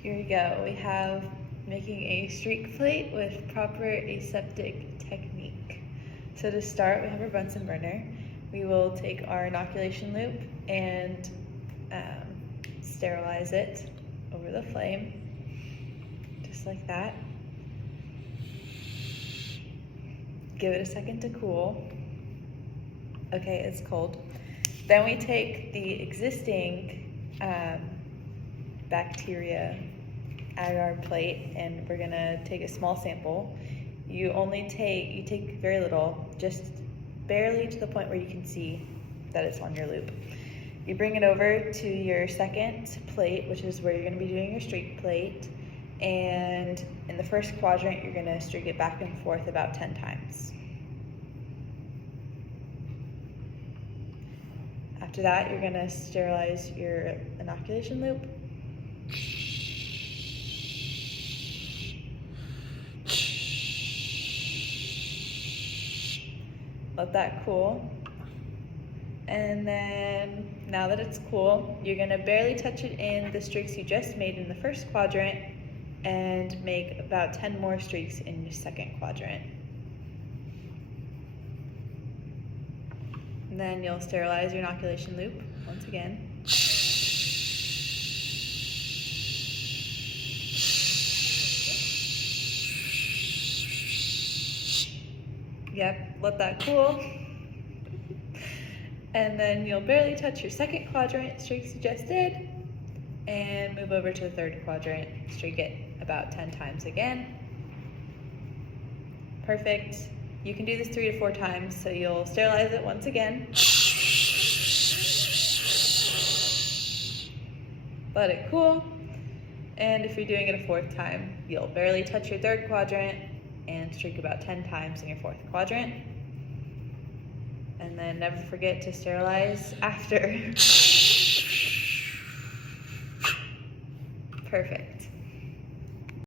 Here we go. We have making a streak plate with proper aseptic technique. So to start, we have our Bunsen burner. We will take our inoculation loop and sterilize it over the flame, just like that. Give it a second to cool. Okay, it's cold. Then we take the existing bacteria at our plate, and we're gonna take a small sample. You take very little, just barely to the point where you can see that it's on your loop. You bring it over to your second plate, which is where you're gonna be doing your streak plate, and in the first quadrant, you're gonna streak it back and forth about 10 times. After that, you're gonna sterilize your inoculation loop. Let that cool. And then, now that it's cool, you're gonna barely touch it in the streaks you just made in the first quadrant and make about 10 more streaks in your second quadrant. And then you'll sterilize your inoculation loop once again. Yep, let that cool. And then you'll barely touch your second quadrant streaks you just did, and move over to the third quadrant, streak it about 10 times again. Perfect. You can do this 3 to 4 times, so you'll sterilize it once again. Let it cool. And if you're doing it a 4th time, you'll barely touch your third quadrant and streak about 10 times in your 4th quadrant. And then never forget to sterilize after. Perfect.